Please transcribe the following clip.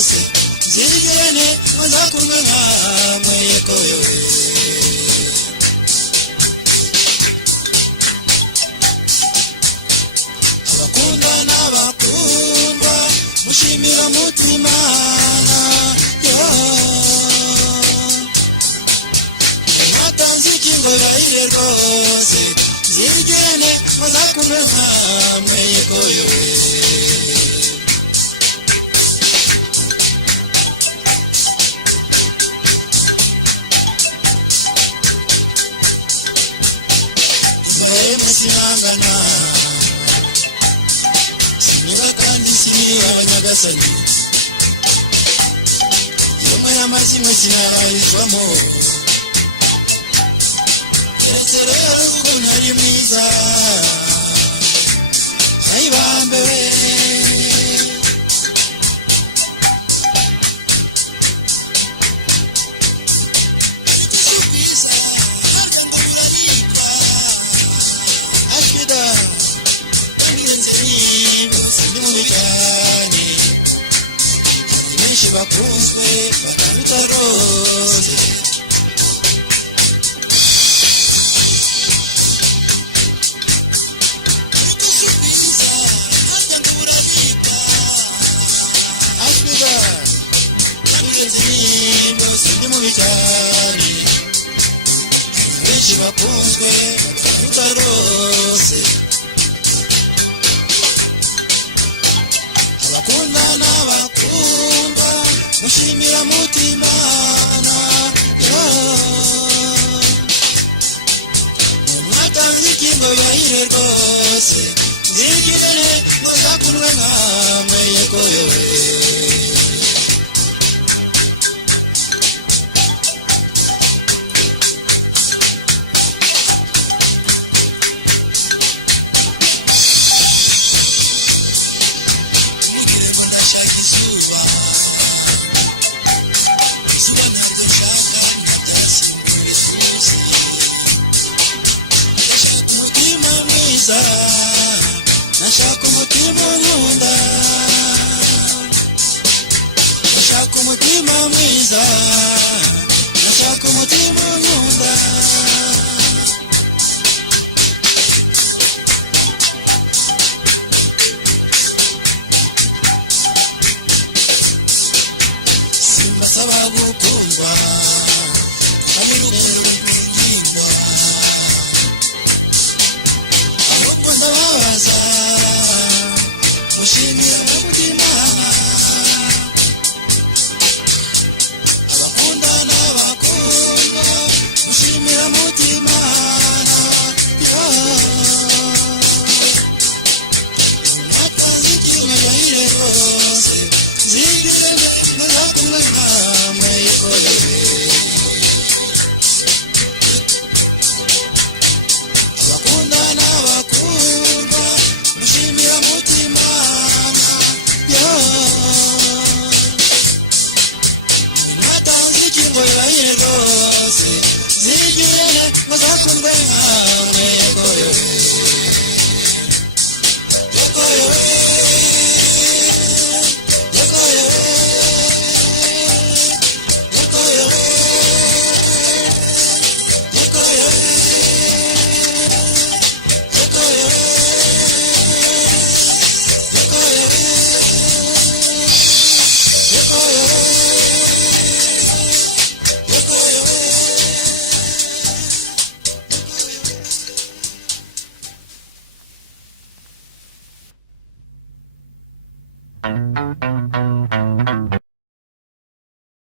rwose zigirane muzakumwe nkamwe yekoyowe abakunda n'abakundwa mushimira mutimana mwatanze ikingo bahire rwose zigirane muzakumwe nkamwe yekoyowe sinangana siniba kandi siniba abanyagasani yomwe y'amazimwe sinarayizwamo keretse rero ukuntu ari mwiza ayibambewe bakunzwe bakaruta rose ashwiga tugeze nimba sindi mu bijyanye benshi bakunzwe bakaruta rose abakunda n'abakundwa mushimira mutimana mwatanze ikingo bahire rwose zigirane muzakumwe nkamwe yekoyowe nashaka umutima nkunda nashaka umutima mwiza nashaka umutima nkunda simbasaba gukundwa kamurero n'ingingo ndababaza mushimira mutimana abakunda n'abakundwa mushimira mutimana mwatanze ikingo bahire rwose zigirane muzakumwe nkamwe yekoyowe abakunda n'abakundwa mushimira mutimana mwatanze ikingo bahire rwose zigirane muzakumwe nkamwe yekoyowe yekoyowe yekoyowe yekoyowe